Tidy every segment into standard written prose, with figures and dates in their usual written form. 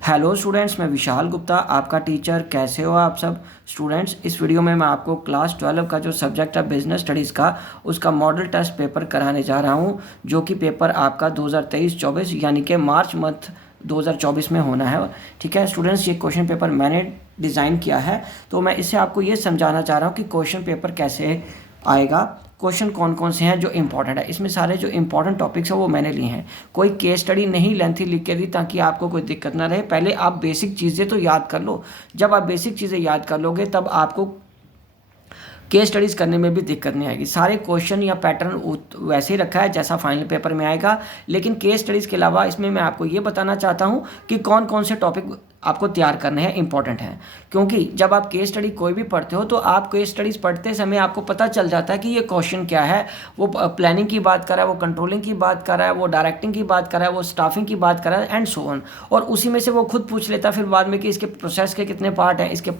Hello students, मैं विशाल गुप्ता आपका teacher. कैसे हो आप सब स्टूडेंट्स? इस वीडियो में मैं आपको क्लास 12 का जो सब्जेक्ट है बिजनेस स्टडीज़ का, उसका मॉडल टेस्ट पेपर कराने जा रहा हूं, जो कि पेपर आपका 2023-24 यानी कि मार्च मंथ 2024 में होना है। ठीक है स्टूडेंट्स, ये क्वेश्चन पेपर मैंने डिज़ाइन किया है, तो मैं इससे आपको ये समझाना चाह रहा हूँ कि क्वेश्चन पेपर कैसे आएगा, क्वेश्चन कौन कौन से हैं जो इंपॉर्टेंट है। इसमें सारे जो इंपॉर्टेंट टॉपिक्स हैं वो मैंने लिए हैं, कोई केस स्टडी नहीं लेंथी लिख के दी ताकि आपको कोई दिक्कत ना रहे। पहले आप बेसिक चीज़ें तो याद कर लो, जब आप बेसिक चीज़ें याद कर लोगे तब आपको केस स्टडीज़ करने में भी दिक्कत नहीं आएगी। सारे क्वेश्चन या पैटर्न वैसे ही रखा है जैसा फाइनल पेपर में आएगा, लेकिन केस स्टडीज़ के अलावा इसमें मैं आपको ये बताना चाहता हूँ कि कौन कौन से टॉपिक आपको तैयार करने हैं, इंपॉर्टेंट हैं। क्योंकि जब आप केस स्टडी कोई भी पढ़ते हो तो आप केस स्टडीज़ पढ़ते समय आपको पता चल जाता है कि ये क्वेश्चन क्या है। वो प्लानिंग की बात कर रहा है, वो कंट्रोलिंग की बात कर रहा है, वो डायरेक्टिंग की बात कर रहा है, वो स्टाफिंग की बात कर रहा है, एंड सो ऑन। और उसी में से वो खुद पूछ लेता है फिर बाद में कि इसके प्रोसेस के कितने पार्ट हैं, इसके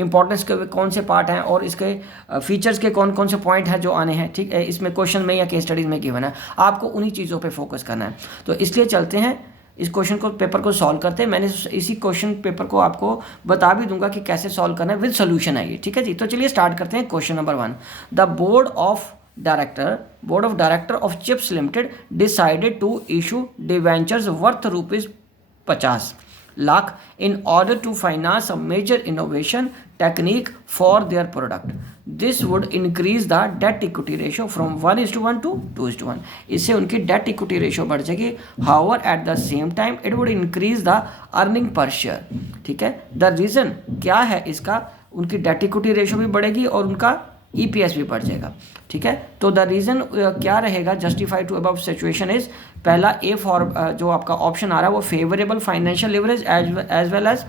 इंपॉर्टेंस के कौन से पार्ट हैं, और इसके फीचर्स के कौन कौन से पॉइंट हैं जो आने हैं। ठीक है, इसमें क्वेश्चन में या केस स्टडीज़ में गिवन है, आपको उन्हीं चीज़ों पर फोकस करना है। तो इसलिए चलते हैं इस क्वेश्चन को पेपर को सॉल्व करते हैं। मैंने इसी क्वेश्चन पेपर को आपको बता भी दूंगा कि कैसे सॉल्व करना है, विद सोल्यूशन है ये। ठीक है जी, तो चलिए स्टार्ट करते हैं। Question number 1, the board of director of chips limited decided to issue debentures worth ₹50 lakh in order to finance a major innovation technique for their product. This would increase the debt equity ratio from 1:1 to 2:1. इससे उनकी debt equity ratio बढ़ जाएगी। However, at the same time it would increase the earning per share. ठीक है, the reason क्या है इसका, उनकी debt equity ratio भी बढ़ेगी और उनका EPS भी बढ़ जाएगा। ठीक है, तो द रीज़न क्या रहेगा, justify to above situation is, पहला ए फॉर जो आपका ऑप्शन आ रहा है वो favourable financial leverage as well as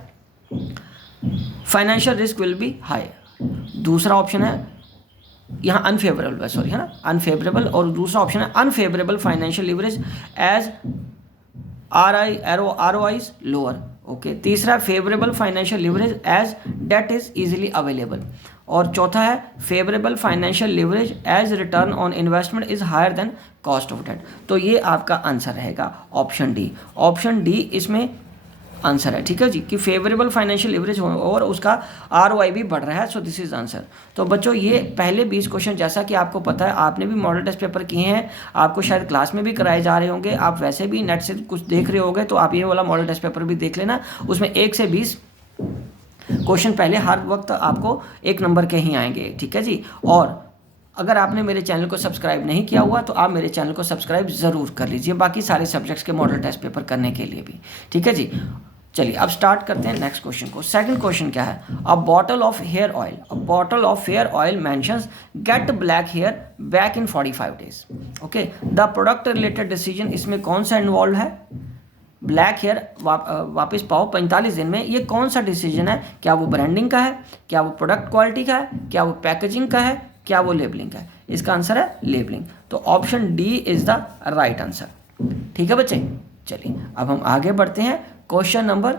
financial risk will be high. दूसरा ऑप्शन है यहाँ अनफेवरेबल, सॉरी है ना, अनफेवरेबल, और दूसरा ऑप्शन है unfavourable financial leverage as ROI is lower. Okay, तीसरा favourable financial leverage as debt is easily available, और चौथा है favourable financial leverage as return on investment is higher than cost of debt. तो ये आपका आंसर रहेगा option D. Option D इसमें answer है। ठीक है जी, कि फेवरेबल फाइनेंशियल लिवरेज हो और उसका ROI भी बढ़ रहा है, सो दिस इज आंसर। तो बच्चों ये पहले 20 क्वेश्चन, जैसा कि आपको पता है, आपने भी मॉडल टेस्ट पेपर किए हैं, आपको शायद क्लास में भी कराए जा रहे होंगे, आप वैसे भी नेट से कुछ देख रहे होंगे, तो आप ये वाला मॉडल टेस्ट पेपर भी देख लेना। उसमें 1 से 20 क्वेश्चन पहले हर वक्त आपको 1 नंबर के ही आएंगे। ठीक है जी, और अगर आपने मेरे चैनल को सब्सक्राइब नहीं किया हुआ तो आप मेरे चैनल को सब्सक्राइब ज़रूर कर लीजिए, बाकी सारे सब्जेक्ट्स के मॉडल टेस्ट पेपर करने के लिए भी। ठीक है जी, चलिए अब स्टार्ट करते हैं नेक्स्ट क्वेश्चन को। सेकंड क्वेश्चन क्या है, a bottle of hair oil mentions get black hair back in 45 days. Okay, the product related decision, इसमें कौन सा इन्वॉल्व है, ब्लैक हेयर वापस पाओ 45 दिन में, ये कौन सा डिसीजन है? क्या वो ब्रांडिंग का है, क्या वो प्रोडक्ट क्वालिटी का है, क्या वो पैकेजिंग का है, क्या वो लेबलिंग का है? इसका आंसर है लेबलिंग, तो option D is the right answer. ठीक है बच्चे, चलिए अब हम आगे बढ़ते हैं क्वेश्चन नंबर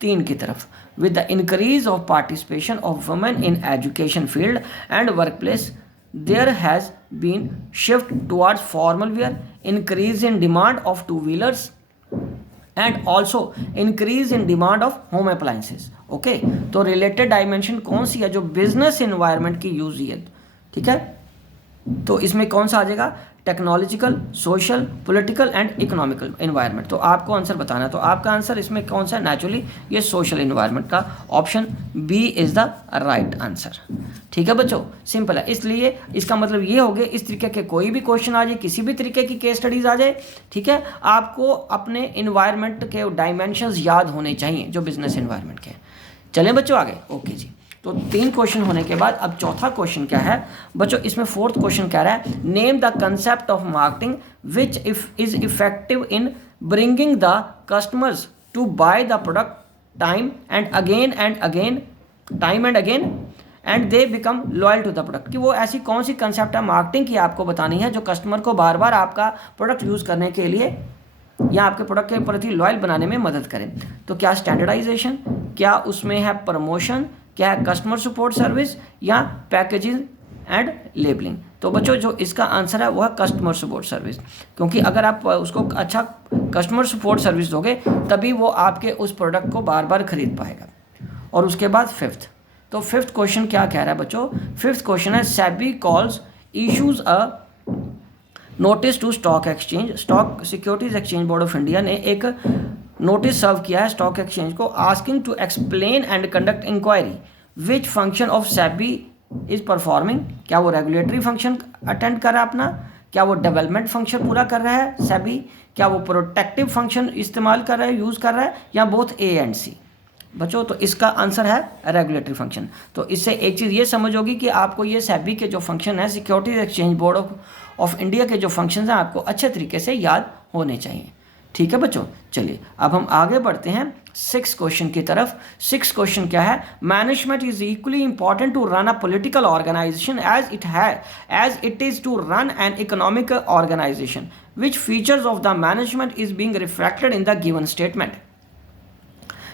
3 की तरफ। With the increase of participation of women in education field and work place, there has been shift towards formal wear, increase in demand of two-wheelers, and also increase in demand of home appliances. Okay, तो related dimension कौन सी है जो business environment की use है? ठीक है, तो इसमें कौन सा आ जाएगा, technological, social, political and economical environment. तो आपको आंसर बताना है, तो आपका आंसर इसमें कौन सा है, नेचुरली ये सोशल इन्वायरमेंट का option B is the right answer. ठीक है बच्चों, सिंपल है। इसलिए इसका मतलब ये हो गया, इस तरीके के कोई भी क्वेश्चन आ जाए, किसी भी तरीके की केस स्टडीज आ जाए, ठीक है, आपको अपने इन्वायरमेंट के डायमेंशंस याद होने चाहिए जो बिजनेस इन्वायरमेंट के। चलें बच्चों आगे। ओके जी, तो 3 क्वेश्चन होने के बाद अब चौथा क्वेश्चन क्या है बच्चों, इसमें 4th क्वेश्चन कह रहा है, name the concept of marketing which is effective in bringing the customers to buy the product time and again and they become loyal to the product. कि वो ऐसी कौन सी कंसेप्ट है मार्केटिंग की आपको बतानी है जो कस्टमर को बार बार आपका प्रोडक्ट यूज़ करने के लिए या आपके प्रोडक्ट के प्रति लॉयल बनाने में मदद करें। तो क्या स्टैंडर्डाइजेशन, क्या उसमें है प्रमोशन, क्या है कस्टमर सपोर्ट सर्विस, या पैकेजिंग एंड लेबलिंग। तो बच्चों जो इसका आंसर है वो है कस्टमर सपोर्ट सर्विस, क्योंकि अगर आप उसको अच्छा कस्टमर सपोर्ट सर्विस दोगे तभी वो आपके उस प्रोडक्ट को बार बार खरीद पाएगा। और उसके बाद फिफ्थ, तो फिफ्थ क्वेश्चन क्या कह रहा है बच्चों, फिफ्थ क्वेश्चन है SEBI calls issues a notice to stock exchange, stock securities exchange board of India ने एक नोटिस सर्व किया है स्टॉक एक्सचेंज को, asking to explain and conduct inquiry which function of SEBI is performing. क्या वो regulatory function attend कर रहा है अपना, क्या वो डेवलपमेंट फंक्शन पूरा कर रहा है सेबी, क्या वो प्रोटेक्टिव फंक्शन इस्तेमाल कर रहा है, यूज़ कर रहा है, या बोथ ए एंड सी। बच्चों तो इसका आंसर है रेगुलेटरी फंक्शन। तो इससे एक चीज़ ये समझ होगी कि आपको ये सेबी के जो फंक्शन है, securities exchange board of India के जो फंक्शन हैं आपको अच्छे तरीके से याद होने चाहिए। ठीक है बच्चों, चलिए अब हम आगे बढ़ते हैं सिक्स क्वेश्चन की तरफ। सिक्स क्वेश्चन क्या है, management is equally important to run a political organization as it is to run an economic organization, which features of the management is being reflected in the given statement.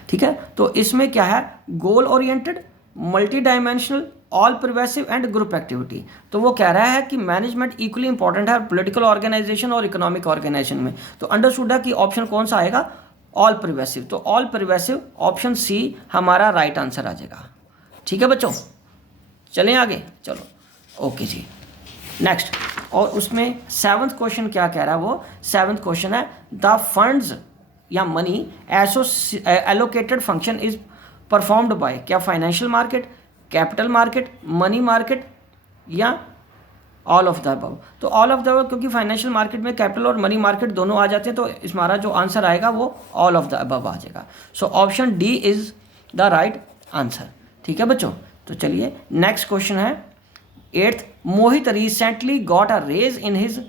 ठीक है, तो इसमें क्या है, goal oriented, multi dimensional, all pervasive and group activity. तो वो कह रहा है कि मैनेजमेंट इक्वली इंपॉर्टेंट है पॉलिटिकल ऑर्गेनाइजेशन और इकोनॉमिक ऑर्गेनाइजेशन में। तो अंडरस्टूड है कि ऑप्शन कौन सा आएगा, ऑल परवेसिव। तो ऑल परवेसिव ऑप्शन सी हमारा राइट आंसर आ जाएगा। ठीक है बच्चों, चलें आगे, चलो ओके जी नेक्स्ट। और उसमें सेवंथ क्वेश्चन क्या कह रहा है, वो सेवंथ क्वेश्चन है द फंड्स या money allocated function is performed by, क्या financial market, capital market, money market, या ऑल ऑफ द अबव। तो ऑल ऑफ द अबव, क्योंकि फाइनेंशियल मार्केट में कैपिटल और मनी मार्केट दोनों आ जाते हैं, तो हमारा जो आंसर आएगा वो ऑल ऑफ द अबव आ जाएगा। So option D is the right answer. ठीक है बच्चों, तो चलिए नेक्स्ट क्वेश्चन है eighth, Mohit recently got a raise in his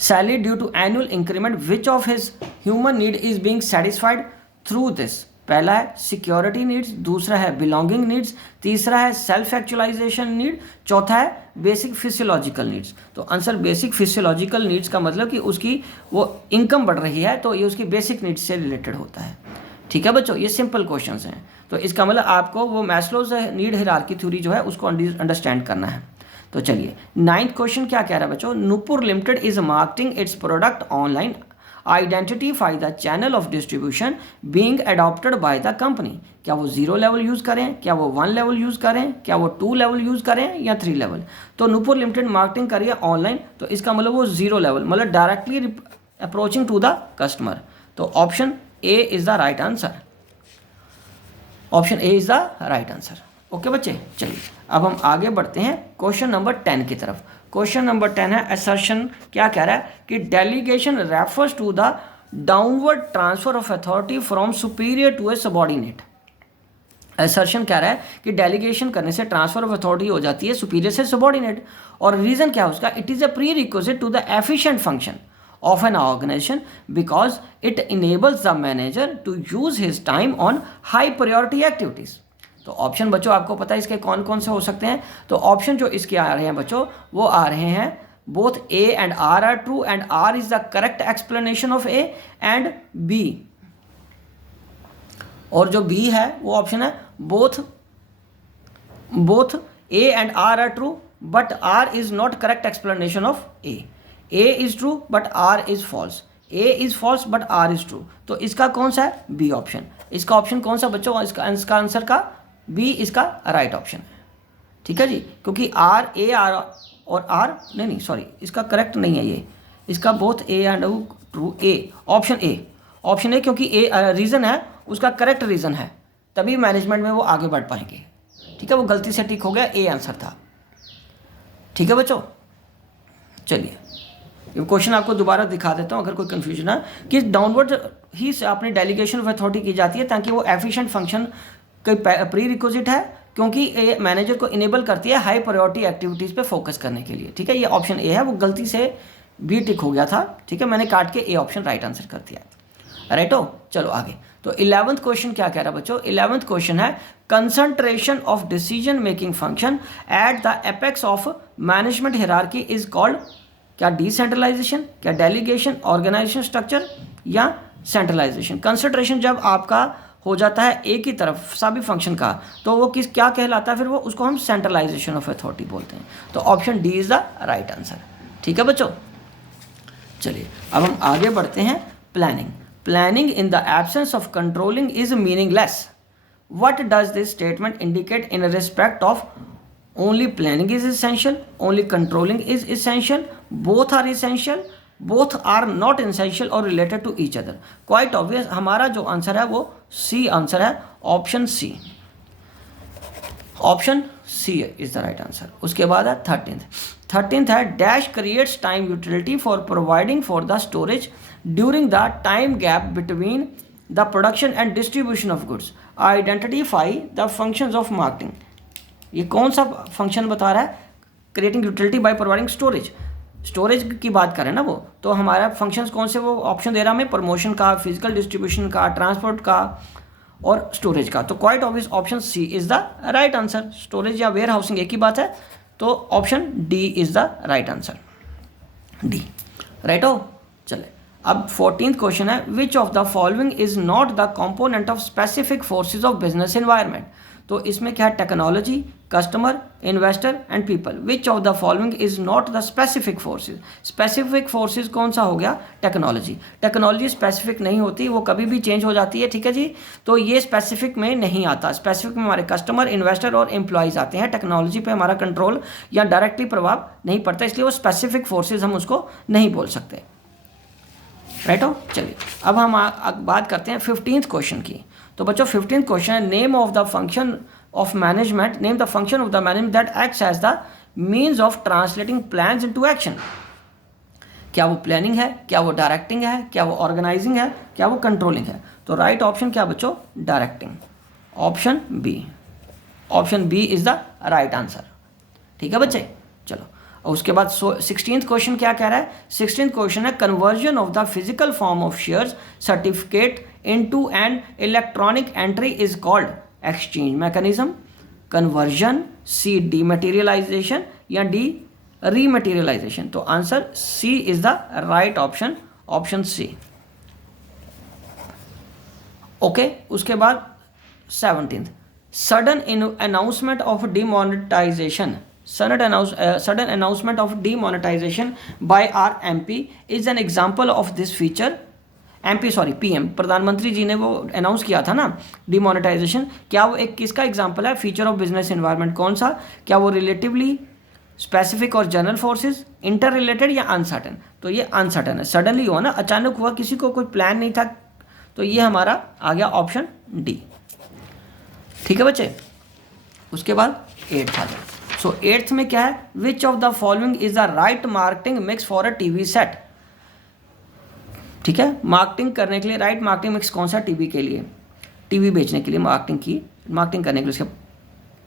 salary due to annual increment, which of his human need is being satisfied through this. पहला है security needs, दूसरा है बिलोंगिंग नीड्स, तीसरा है सेल्फ एक्चुअलाइजेशन नीड, चौथा है basic physiological needs. तो answer basic physiological needs का मतलब कि उसकी वो इनकम बढ़ रही है, तो ये उसकी बेसिक नीड्स से रिलेटेड होता है। ठीक है बच्चों, ये सिंपल क्वेश्चंस हैं। तो इसका मतलब आपको वो मैस्लोज नीड हायरार्की थ्योरी जो है उसको अंडरस्टैंड करना है। तो चलिए नाइन्थ क्वेश्चन क्या कह रहा है बच्चों, Nupur limited is marketing it's product online, identify the channel of distribution being adopted by the company. क्या वो 0 लेवल यूज़ करें, क्या वो 1 लेवल यूज़ करें, क्या वो 2 लेवल यूज़ करें, या 3 लेवल। तो नूपुर लिमिटेड मार्केटिंग करिए ऑनलाइन, तो इसका मतलब वो 0 लेवल, मतलब directly approaching to the customer. तो option A is the right answer. Option A is the right answer. Okay बच्चे, चलिए अब हम आगे बढ़ते हैं क्वेश्चन नंबर 10 की तरफ। क्वेश्चन नंबर 10 है असर्शन। क्या कह रहा है कि delegation refers to the downward transfer of authority from superior to a subordinate. Assertion कह रहा है कि डेलीगेशन करने से ट्रांसफर ऑफ अथॉरिटी हो जाती है सुपीरियर से सबॉर्डिनेट, और रीजन क्या है उसका, it is a prerequisite to the efficient function of an organization because it enables the manager to use his time on high priority activities। तो option बच्चों आपको पता है इसके कौन कौन से हो सकते हैं। तो ऑप्शन जो इसके आ रहे हैं बच्चों वो आ रहे हैं both A and R are true, and R is the correct explanation of A, and B, और जो बी है वो ऑप्शन है both A and R are true but R is not correct explanation of A. A is true but R is false, A is false but R is true। तो इसका कौन सा है, बी ऑप्शन। इसका option कौन सा बच्चों, इसका आंसर का बी इसका राइट ऑप्शन है। ठीक है जी, क्योंकि R A R और R नहीं सॉरी इसका करेक्ट नहीं है ये, इसका both A and true, A option A क्योंकि ए रीज़न है उसका करेक्ट रीज़न है, तभी मैनेजमेंट में वो आगे बढ़ पाएंगे। ठीक है, वो गलती से टिक हो गया, ए आंसर था। ठीक है बच्चों, चलिए क्वेश्चन आपको दोबारा दिखा देता हूँ अगर कोई कंफ्यूजन है, कि डाउनवर्ड ही अपनी डेलीगेशन ऑफ अथॉरिटी की जाती है ताकि वो एफिशिएंट फंक्शन का प्री रिक्विजिट है, क्योंकि मैनेजर को इनेबल करती है हाई प्रायोरिटी एक्टिविटीज़ पे फोकस करने के लिए। ठीक है, ये ऑप्शन ए है, वो गलती से बी टिक हो गया था। ठीक है, मैंने काट के ए ऑप्शन राइट आंसर कर दिया। राइट हो, चलो आगे। तो 11th क्वेश्चन क्या कह रहा है बच्चों, 11th क्वेश्चन है concentration of decision making function at the apex of management hierarchy is called. क्या डिसेंट्रलाइजेशन, क्या डेलीगेशन, ऑर्गेनाइजेशन स्ट्रक्चर, या सेंट्रलाइजेशन। कंसंट्रेशन जब आपका हो जाता है एक ही तरफ सभी फंक्शन का, तो वो क्या कहलाता है फिर, वो उसको हम सेंट्रलाइजेशन ऑफ अथॉरिटी बोलते हैं। तो option D is the right answer. ठीक है बच्चों, चलिए अब हम आगे बढ़ते हैं। Planning. Planning in the absence of controlling is meaningless. What does this statement indicate in respect of? Only planning is essential, only controlling is essential, both are essential, both are not essential और related to each other. Quite obvious हमारा जो answer है वो C answer है, option C. Option C is the right answer. उसके बाद है 13th है dash creates time utility for providing for the storage during the time gap between the production and distribution of goods. Identify the functions of marketing. ये कौन सा function बता रहा है? Creating utility by providing storage. Storage की बात करें ना वो, तो हमारा फंक्शंस कौन से वो ऑप्शन दे रहा है हमें? प्रमोशन का, फिजिकल डिस्ट्रीब्यूशन का, ट्रांसपोर्ट का और स्टोरेज का। तो quite obvious option C is the right answer. Storage या वेयर हाउसिंग एक ही बात है, तो option D is the right answer. D right हो। चले अब 14th क्वेश्चन है, which of the following is not the component of specific forces of business environment. तो इसमें क्या है? Technology, customer, investor and people. Which of the following is not the specific forces. Specific forces कौन सा हो गया? Technology. Technology specific नहीं होती, वो कभी भी चेंज हो जाती है। ठीक है जी, तो ये स्पेसिफिक में नहीं आता। स्पेसिफिक में हमारे कस्टमर, इन्वेस्टर और एम्प्लॉयज़ आते हैं। टेक्नोलॉजी पे हमारा कंट्रोल या डायरेक्टली प्रभाव नहीं पड़ता, इसलिए वो स्पेसिफिक फोर्सेज हम उसको नहीं बोल सकते। राइट हो। चलिए अब हम बात करते हैं 15th क्वेश्चन की। तो बच्चों 15th क्वेश्चन है, name of the function of management, name the function of the management that acts as the means of translating plans into action. क्या वो प्लानिंग है, क्या वो डायरेक्टिंग है, क्या वो ऑर्गेनाइजिंग है, क्या वो कंट्रोलिंग है? तो राइट ऑप्शन क्या बच्चों? Directing. Option B. Option B is the right answer. ठीक है बच्चे, चलो। और उसके बाद 16th क्वेश्चन क्या कह रहा है? 16th क्वेश्चन है, conversion of the physical form of shares certificate into an electronic entry is called exchange mechanism. Conversion, C dematerialization या डी रीमटेरियलाइजेशन। तो answer C is the right option, option C. Okay, उसके बाद 17th, sudden announcement of demonetization. Sudden announcement of demonetization by our MP is an example of this feature. PM प्रधानमंत्री जी ने वो announce किया था ना demonetisation. क्या वो एक किसका एग्जाम्पल है? Feature of business environment. कौन सा? क्या वो रिलेटिवली, स्पेसिफिक और जनरल फोर्सेज, इंटर रिलेटेड या अनसर्टन? तो ये अनसर्टन है, सडनली हुआ ना, अचानक हुआ, किसी को कोई प्लान नहीं था। तो ये हमारा आ गया ऑप्शन डी। ठीक है बच्चे, उसके बाद 8th आ जाए। सो 8th में क्या है? Which of the following is the right marketing mix for a TV set. ठीक है, मार्केटिंग करने के लिए राइट मार्केटिंग मिक्स कौन सा? टीवी के लिए, टीवी बेचने के लिए मार्केटिंग करने के लिए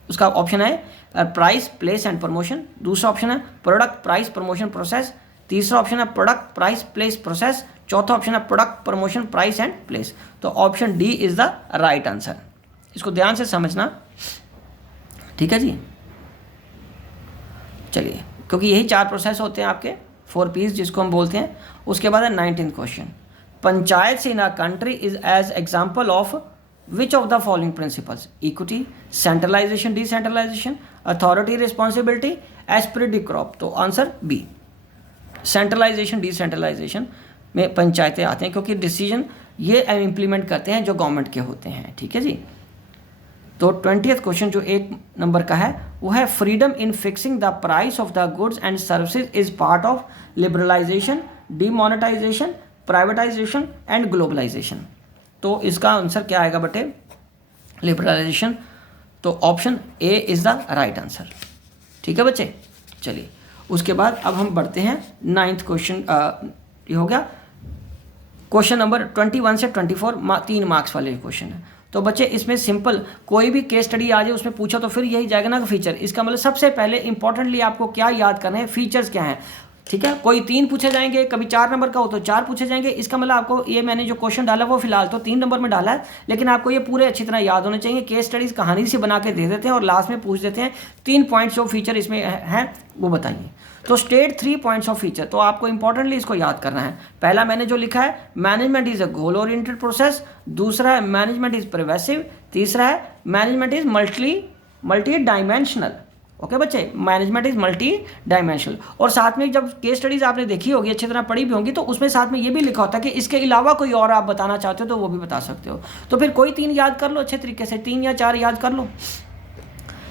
उसका ऑप्शन है प्राइस, प्लेस एंड प्रमोशन। दूसरा ऑप्शन है प्रोडक्ट, प्राइस, प्रमोशन, प्रोसेस। तीसरा ऑप्शन है प्रोडक्ट, प्राइस, प्लेस, प्रोसेस। चौथा ऑप्शन है product, promotion, price and place. तो option D is the right answer. इसको ध्यान से समझना। ठीक है जी, चलिए, क्योंकि यही 4 प्रोसेस होते हैं आपके, 4 P's जिसको हम बोलते हैं। उसके बाद है 19th question, panchayat in a country is as example of which of the following principles? Equity, centralization, decentralization, authority, responsibility, esprit corps. तो आंसर बी, सेंट्रलाइजेशन, डिसेंट्रलाइजेशन में पंचायतें आते हैं, क्योंकि डिसीजन ये इम्प्लीमेंट करते हैं जो गवर्नमेंट के होते हैं। ठीक है जी। तो 20th क्वेश्चन जो 1 नंबर का है वो है, freedom in fixing the price of the goods and services is part of liberalization, demonetization, privatization and globalization. तो इसका आंसर क्या आएगा बेटे? लिबरलाइजेशन। तो option A is the right answer. ठीक है बच्चे, चलिए उसके बाद अब हम बढ़ते हैं 9th क्वेश्चन। ये हो गया क्वेश्चन नंबर 21 से 24, 3 मार्क्स वाले क्वेश्चन है। तो बच्चे इसमें सिंपल कोई भी केस स्टडी आ जाए उसमें पूछा तो फिर यही जाएगा ना फीचर। इसका मतलब सबसे पहले इंपॉर्टेंटली आपको क्या याद करना है? फीचर्स क्या हैं? ठीक है, कोई 3 पूछे जाएंगे, कभी 4 नंबर का हो तो 4 पूछे जाएंगे। इसका मतलब आपको ये मैंने जो क्वेश्चन डाला वो फिलहाल तो 3 नंबर में डाला है, लेकिन आपको ये पूरे अच्छी तरह याद होने चाहिए। केस स्टडीज कहानी से बना के दे देते हैं और लास्ट में पूछ देते हैं 3 पॉइंट्स जो फीचर इसमें हैं वो बताइए। तो स्टेट 3 पॉइंट्स ऑफ फीचर, तो आपको इंपॉर्टेंटली इसको याद करना है। पहला मैंने जो लिखा है, management is a goal oriented process. दूसरा है मैनेजमेंट इज प्रोग्रेसिव। तीसरा है management is multi dimensional. Okay बच्चे, मैनेजमेंट इज मल्टी डायमेंशनल। और साथ में जब केस स्टडीज आपने देखी होगी, अच्छी तरह पढ़ी भी होंगी, तो उसमें साथ में ये भी लिखा होता है कि इसके अलावा कोई और आप बताना चाहते हो तो वो भी बता सकते हो। तो फिर कोई 3 याद कर लो अच्छे तरीके से, 3 या 4 याद कर लो,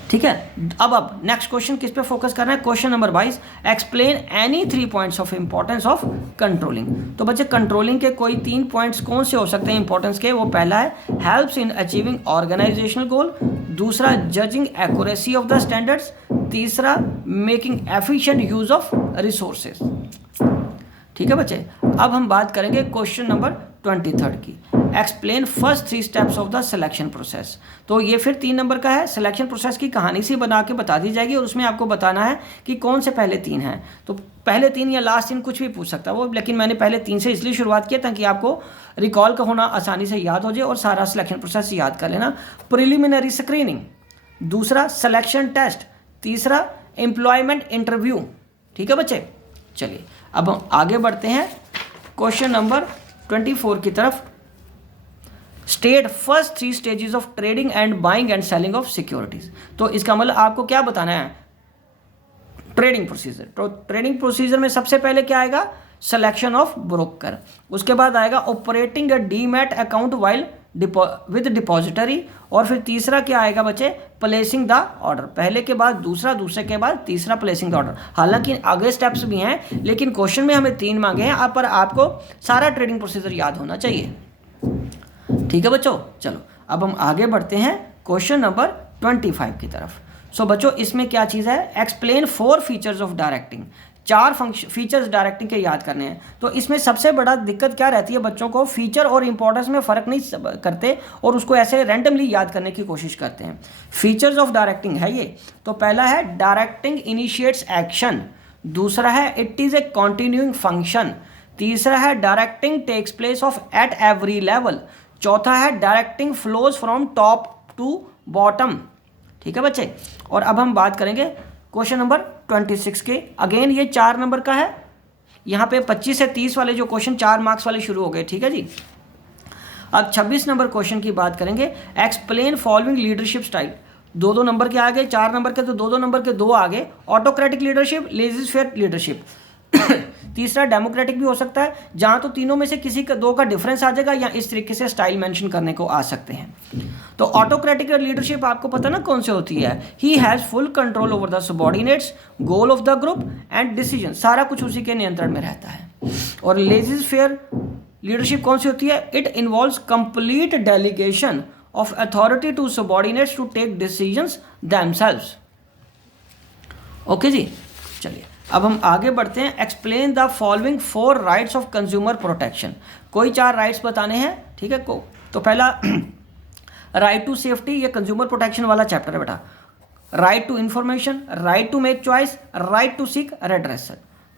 ठीक है। अब नेक्स्ट क्वेश्चन किस पे फोकस करना है, question number 22, explain any 3 points of importance of controlling. तो बच्चे कंट्रोलिंग के कोई 3 पॉइंट्स कौन से हो सकते हैं इंपॉर्टेंस के, वो पहला है helps in achieving organisational goal. दूसरा judging accuracy of the standards. तीसरा making efficient use of resources. ठीक है बच्चे, अब हम बात करेंगे क्वेश्चन नंबर 23 की, explain first 3 steps of the selection process. तो ये फिर 3 नंबर का है, सिलेक्शन प्रोसेस की कहानी से बना के बता दी जाएगी और उसमें आपको बताना है कि कौन से पहले 3 हैं। तो पहले 3 या लास्ट 3 कुछ भी पूछ सकता है वो, लेकिन मैंने पहले 3 से इसलिए शुरुआत किया ताकि आपको रिकॉल का होना आसानी से याद हो जाए और सारा सिलेक्शन प्रोसेस याद कर लेना। प्रिलिमिनरी स्क्रीनिंग, दूसरा सिलेक्शन टेस्ट, तीसरा एम्प्लॉयमेंट इंटरव्यू। ठीक है बच्चे, चलिए अब हम आगे बढ़ते हैं क्वेश्चन नंबर 24 की तरफ। State first 3 stages of trading and buying and selling of securities. तो इसका मतलब आपको क्या बताना है, ट्रेडिंग प्रोसीजर। तो ट्रेडिंग प्रोसीजर में सबसे पहले क्या आएगा, सिलेक्शन ऑफ ब्रोकर। उसके बाद आएगा operating a demat account while with depository. और फिर तीसरा क्या आएगा बच्चे, प्लेसिंग द ऑर्डर। पहले के बाद दूसरा, दूसरे के बाद तीसरा प्लेसिंग द ऑर्डर। हालांकि आगे स्टेप्स भी हैं, लेकिन क्वेश्चन में हमें 3 मांगे हैं, पर आपको सारा ट्रेडिंग प्रोसीजर याद होना चाहिए। ठीक है बच्चों, चलो अब हम आगे बढ़ते हैं क्वेश्चन नंबर 25 की तरफ। सो बच्चों इसमें क्या चीज़ है, explain 4 features of directing. 4 features directing के याद करने हैं। तो इसमें सबसे बड़ा दिक्कत क्या रहती है, बच्चों को फीचर और इंपॉर्टेंस में फ़र्क नहीं करते और उसको ऐसे रैंडमली याद करने की कोशिश करते हैं। फीचर्स ऑफ डायरेक्टिंग है ये, तो पहला है डायरेक्टिंग इनिशिएट्स एक्शन। दूसरा है it is a continuing function. तीसरा है directing takes place of at every level. चौथा है directing flows from top to bottom. ठीक है बच्चे, और अब हम बात करेंगे क्वेश्चन नंबर 26 के। अगेन ये 4 नंबर का है, यहाँ पे 25 से 30 वाले जो क्वेश्चन 4 मार्क्स वाले शुरू हो गए। ठीक है जी, अब 26 नंबर क्वेश्चन की बात करेंगे, explain following leadership style. 2-2 number के आगे, 4 नंबर के तो 2-2 नंबर के 2 आगे, ऑटोक्रेटिक लीडरशिप, लेजिस्लेटिव लीडरशिप। तीसरा डेमोक्रेटिक भी हो सकता है, जहां तो तीनों में से किसी का 2 का डिफरेंस आ जाएगा, या इस तरीके से स्टाइल मेंशन करने को आ सकते हैं। तो ऑटोक्रेटिक लीडरशिप आपको पता ना कौन से होती है, he has full control over the subordinates, goal of the group and decision, सारा कुछ उसी के नियंत्रण में रहता है। और लेजिस्लेटिव लीडरशिप कौन सी होती है, it involves complete delegation of authority to subordinates to take decisions themselves. Okay जी, चलिए अब हम आगे बढ़ते हैं। Explain the following 4 rights of consumer protection. कोई 4 राइट्स बताने हैं, ठीक है। तो पहला राइट टू सेफ्टी, ये कंज्यूमर प्रोटेक्शन वाला चैप्टर है बेटा। Right to information, right to make choice, right to seek redressal.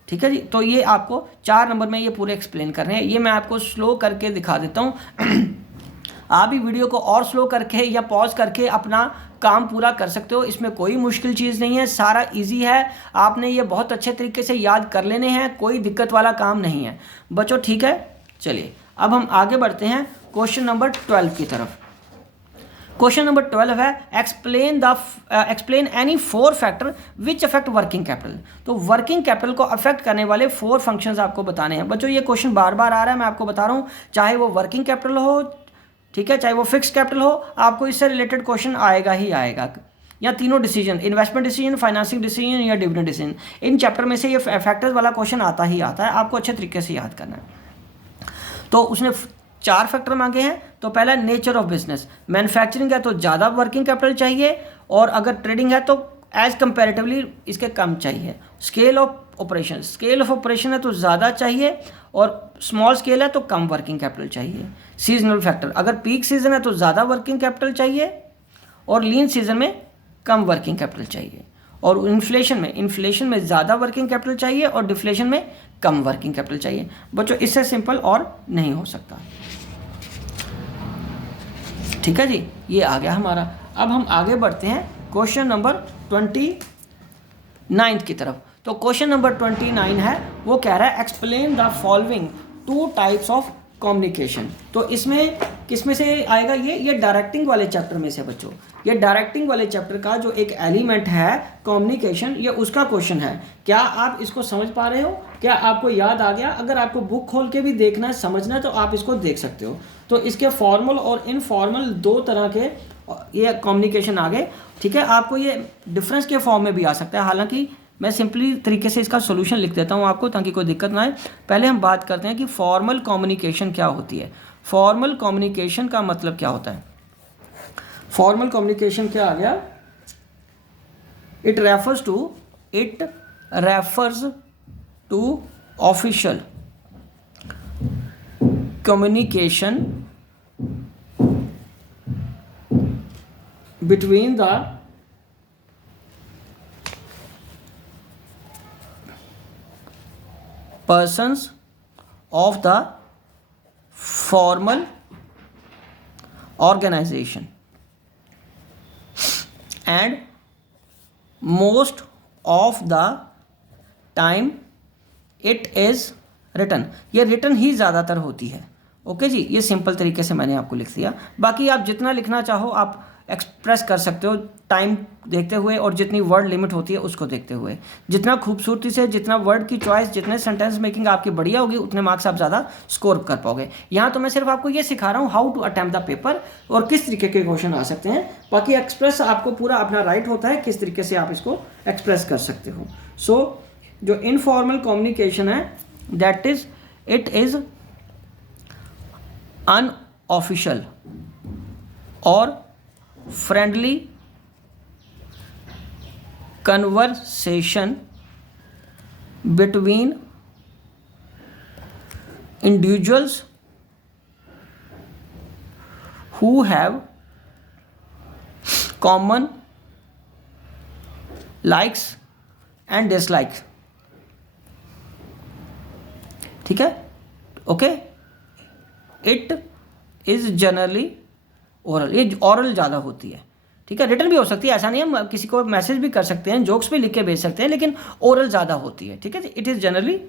ठीक है जी, तो ये आपको 4 नंबर में ये पूरे एक्सप्लेन कर रहे हैं। ये मैं आपको स्लो करके दिखा देता हूँ। आप भी वीडियो को और स्लो करके या पॉज करके अपना काम पूरा कर सकते हो, इसमें कोई मुश्किल चीज़ नहीं है, सारा इजी है। आपने ये बहुत अच्छे तरीके से याद कर लेने हैं, कोई दिक्कत वाला काम नहीं है बच्चों। ठीक है, चलिए अब हम आगे बढ़ते हैं क्वेश्चन नंबर 12 की तरफ। क्वेश्चन नंबर 12 है explain any 4 factor which affect working capital. तो वर्किंग कैपिटल को अफेक्ट करने वाले 4 फंक्शंस आपको बताने हैं बच्चों। ये क्वेश्चन बार बार आ रहा है, मैं आपको बता रहा हूँ, चाहे वो वर्किंग कैपिटल हो, ठीक है, चाहे वो फिक्स कैपिटल हो, आपको इससे रिलेटेड क्वेश्चन आएगा ही आएगा। या तीनों decision, investment decision, financing decision या डिविडेंड डिसीजन, इन चैप्टर में से ये फैक्टर्स वाला क्वेश्चन आता ही आता है, आपको अच्छे तरीके से याद करना है। तो उसने 4 फैक्टर मांगे हैं। तो पहला नेचर ऑफ बिजनेस, मैन्युफैक्चरिंग है तो ज़्यादा वर्किंग कैपिटल चाहिए, और अगर ट्रेडिंग है तो एज कंपेरेटिवली इसके कम चाहिए। Scale of operation, scale of operation है तो ज़्यादा चाहिए, और स्मॉल स्केल है तो कम वर्किंग कैपिटल चाहिए। सीजनल फैक्टर, अगर पीक सीजन है तो ज़्यादा वर्किंग कैपिटल चाहिए, और लीन सीजन में कम वर्किंग कैपिटल चाहिए। और इन्फ्लेशन में ज़्यादा वर्किंग कैपिटल चाहिए और डिफ्लेशन में कम वर्किंग कैपिटल चाहिए। बच्चों इससे सिंपल और नहीं हो सकता। ठीक है जी, ये आ गया हमारा। अब हम आगे बढ़ते हैं क्वेश्चन नंबर 29 की तरफ। तो क्वेश्चन नंबर 29 है, वो कह रहा है explain the following 2 types of communication. तो इसमें किसमें से आएगा? ये डायरेक्टिंग वाले चैप्टर में से बच्चों। ये डायरेक्टिंग वाले चैप्टर का जो एक एलिमेंट है कम्युनिकेशन, ये उसका क्वेश्चन है। क्या आप इसको समझ पा रहे हो? क्या आपको याद आ गया? अगर आपको बुक खोल के भी देखना है, समझना है, तो आप इसको देख सकते हो। तो इसके फॉर्मल और इनफॉर्मल 2 तरह के ये कम्युनिकेशन आ गए। ठीक है, आपको ये डिफरेंस के फॉर्म में भी आ सकता है। हालांकि मैं सिंपली तरीके से इसका सॉल्यूशन लिख देता हूँ आपको, ताकि कोई दिक्कत ना आए। पहले हम बात करते हैं कि फॉर्मल कम्युनिकेशन क्या होती है। फॉर्मल कम्युनिकेशन का मतलब क्या होता है? फॉर्मल कम्युनिकेशन क्या आ गया? It refers to official communication between the persons of the formal organization and most of the time it is written। ये written ही ज़्यादातर होती है। ओके जी, ये सिंपल तरीके से मैंने आपको लिख दिया। बाकी आप जितना लिखना चाहो आप एक्सप्रेस कर सकते हो, टाइम देखते हुए और जितनी वर्ड लिमिट होती है उसको देखते हुए। जितना खूबसूरती से, जितना वर्ड की चॉइस, जितने सेंटेंस मेकिंग आपकी बढ़िया होगी, उतने मार्क्स आप ज़्यादा स्कोर कर पाओगे। यहाँ तो मैं सिर्फ आपको ये सिखा रहा हूँ how to attempt the paper और किस तरीके के क्वेश्चन आ सकते हैं। बाकी एक्सप्रेस आपको पूरा अपना राइट होता है, किस तरीके से आप इसको एक्सप्रेस कर सकते हो। सो जो इनफॉर्मल कम्युनिकेशन है, that is it is unofficial और friendly conversation between individuals who have common likes and dislikes। ठीक है, okay. It is generally oral, ये ओरल ज़्यादा होती है। ठीक है, रिटर्न भी हो सकती है, ऐसा नहीं, हम किसी को मैसेज भी कर सकते हैं, जोक्स भी लिख के भेज सकते हैं, लेकिन ओरल ज़्यादा होती है। ठीक है, इट इज़ जनरली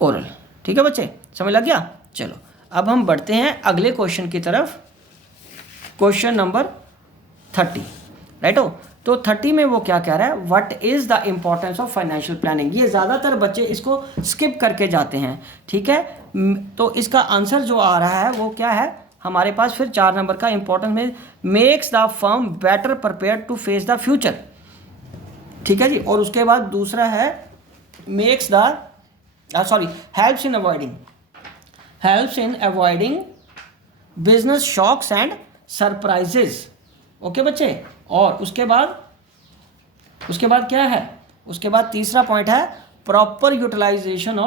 ओरल। ठीक है बच्चे, समझ लग गया? चलो अब हम बढ़ते हैं अगले क्वेश्चन की तरफ, क्वेश्चन नंबर 30। राइट हो? तो 30 में वो क्या कह रहा है? What is the importance of financial planning. ये ज़्यादातर बच्चे इसको स्किप करके जाते हैं। ठीक है, तो इसका आंसर जो आ रहा है वो क्या है हमारे पास? फिर 4 नंबर का इंपॉर्टेंस में makes the firm better prepare to face the future. ठीक है जी, और उसके बाद दूसरा है makes the helps in avoiding business shocks and surprises. Okay बच्चे, और उसके बाद क्या है? उसके बाद तीसरा पॉइंट है proper utilization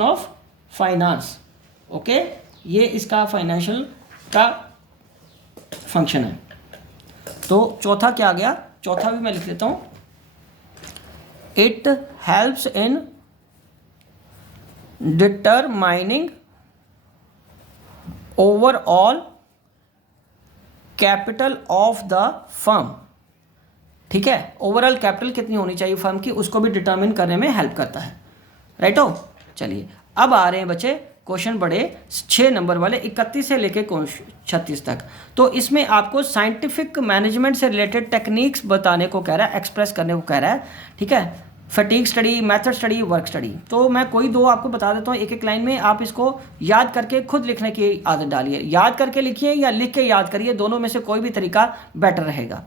of finance. Okay, ये इसका फाइनेंशियल का फंक्शन है। तो चौथा क्या आ गया? चौथा भी मैं लिख देता हूं, it helps in determining overall capital of the firm. ठीक है, ओवरऑल कैपिटल कितनी होनी चाहिए फर्म की, उसको भी डिटरमिन करने में हेल्प करता है। राइट हो? चलिए अब आ रहे हैं बच्चे क्वेश्चन बड़े 6 नंबर वाले, 31 से लेके 36 तक। तो इसमें आपको साइंटिफिक मैनेजमेंट से रिलेटेड टेक्निक्स बताने को कह रहा है, एक्सप्रेस करने को कह रहा है। ठीक है, fatigue study, method study, work study. तो मैं कोई 2 आपको बता देता हूँ एक एक लाइन में, आप इसको याद करके खुद लिखने की आदत डालिए। याद करके लिखिए या लिख के याद करिए, दोनों में से कोई भी तरीका बेटर रहेगा।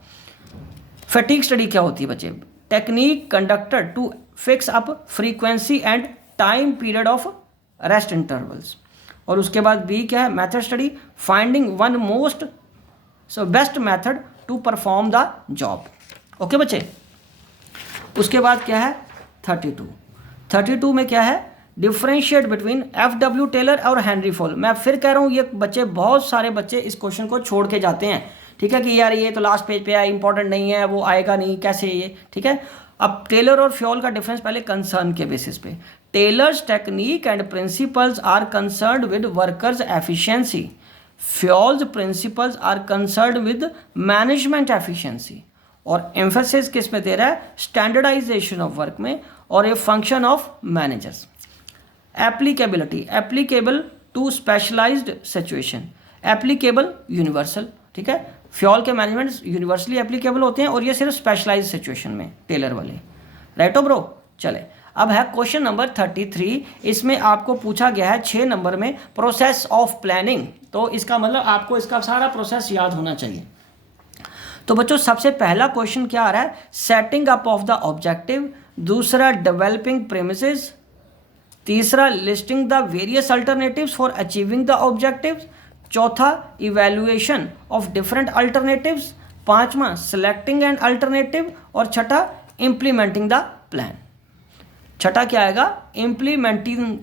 फटीग स्टडी क्या होती है बच्चे? Technique conducted to fix up frequency and time period of rest intervals. और उसके बाद बी क्या है? Method study, finding one best method to perform the job. Okay बच्चे, उसके बाद क्या है? 32 में क्या है? Differentiate between F.W. टेलर और हेनरी फॉल। मैं फिर कह रहा हूँ, ये बच्चे बहुत सारे बच्चे इस क्वेश्चन को छोड़ के जाते हैं, ठीक है, कि यार ये तो लास्ट पेज पे है, इंपॉर्टेंट नहीं है, वो आएगा नहीं, कैसे ये, ठीक है। अब टेलर और फ्योल का डिफरेंस पहले कंसर्न के बेसिस पे। Taylor's technique and principles are concerned with workers efficiency, Fayol's principles are concerned with management efficiency. और एम्फेसिस किस में दे रहा है, स्टैंडर्डाइजेशन ऑफ वर्क में, और a function of managers. Applicability, applicable to specialized situation, applicable universal, ठीक है। Fayol के मैनेजमेंट यूनिवर्सली एप्लीकेबल होते हैं और ये सिर्फ स्पेशलाइज्ड सिचुएशन में, टेलर वाले, राइट हो ब्रो। चले, अब है क्वेश्चन नंबर 33। इसमें आपको पूछा गया है 6 नंबर में प्रोसेस ऑफ प्लानिंग, तो इसका मतलब आपको इसका सारा प्रोसेस याद होना चाहिए। तो बच्चों सबसे पहला क्वेश्चन क्या आ रहा है, setting up of the objective, दूसरा डेवलपिंग प्रेमिसेस, तीसरा listing the various alternatives for achieving the objectives, चौथा इवैल्यूएशन ऑफ डिफरेंट अल्टरनेटिव्स, पांचवा सेलेक्टिंग एन अल्टरनेटिव, और छठा इम्प्लीमेंटिंग द प्लान। छठा क्या आएगा, इम्प्लीमेंटिंग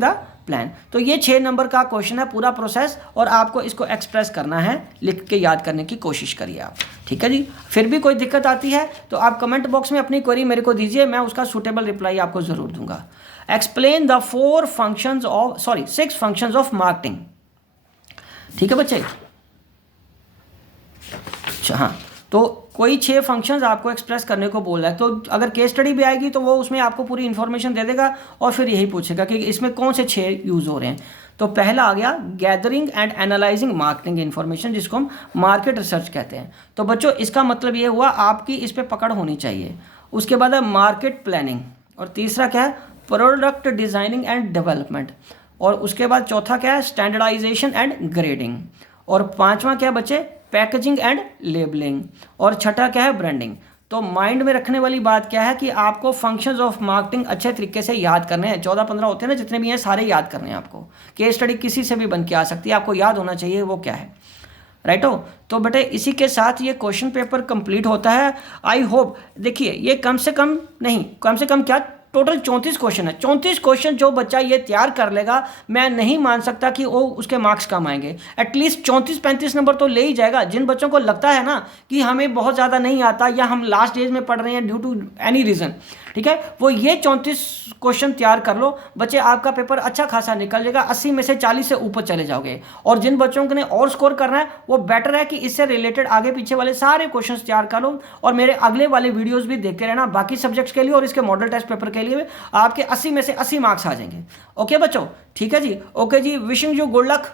द प्लान। तो ये 6 नंबर का क्वेश्चन है, पूरा प्रोसेस, और आपको इसको एक्सप्रेस करना है, लिख के याद करने की कोशिश करिए आप, ठीक है जी। फिर भी कोई दिक्कत आती है तो आप कमेंट बॉक्स में अपनी क्वेरी मेरे को दीजिए, मैं उसका सूटेबल रिप्लाई आपको ज़रूर दूंगा। Explain the 6 functions of marketing, ठीक है बच्चे। हाँ, तो कोई 6 फंक्शंस आपको एक्सप्रेस करने को बोल रहा है, तो अगर केस स्टडी भी आएगी तो वो उसमें आपको पूरी इन्फॉर्मेशन दे देगा और फिर यही पूछेगा कि इसमें कौन से 6 यूज़ हो रहे हैं। तो पहला आ गया gathering and analysing marketing information, जिसको हम मार्केट रिसर्च कहते हैं। तो बच्चों इसका मतलब ये हुआ आपकी इस पर पकड़ होनी चाहिए। उसके बाद है मार्केट प्लानिंग, और तीसरा क्या है, प्रोडक्ट डिज़ाइनिंग एंड डेवलपमेंट, और उसके बाद चौथा क्या है, स्टैंडर्डाइजेशन एंड ग्रेडिंग, और पांचवा क्या है बच्चे, पैकेजिंग एंड लेबलिंग, और छठा क्या है, ब्रांडिंग। तो माइंड में रखने वाली बात क्या है कि आपको फंक्शंस ऑफ मार्केटिंग अच्छे तरीके से याद करने हैं। 14-15 होते हैं ना, जितने भी हैं सारे याद करने हैं आपको। केस स्टडी किसी से भी बन के आ सकती है, आपको याद होना चाहिए वो क्या है, राइट हो। तो बेटे इसी के साथ ये क्वेश्चन पेपर कंप्लीट होता है। आई होप, देखिए ये कम से कम नहीं, कम से कम क्या, टोटल 34 क्वेश्चन है। 34 क्वेश्चन जो बच्चा ये तैयार कर लेगा, मैं नहीं मान सकता कि वो उसके मार्क्स कम आएंगे। एटलीस्ट 34-35 नंबर तो ले ही जाएगा। जिन बच्चों को लगता है ना कि हमें बहुत ज़्यादा नहीं आता या हम लास्ट डेज में पढ़ रहे हैं ड्यू टू एनी रीज़न, ठीक है, वो ये 34 क्वेश्चन तैयार कर लो बच्चे, आपका पेपर अच्छा खासा निकल जाएगा। 80 में से 40 से ऊपर चले जाओगे। और जिन बच्चों को ने और स्कोर करना है वो बेटर है कि इससे रिलेटेड आगे पीछे वाले सारे क्वेश्चन तैयार कर लो, और मेरे अगले वाले वीडियोस भी देखते रहना बाकी सब्जेक्ट्स के लिए, और इसके मॉडल टेस्ट पेपर के लिए आपके 80 में से 80 मार्क्स आ जाएंगे। ओके बच्चों, ठीक है जी, ओके जी, विशिंग यू गुड लक।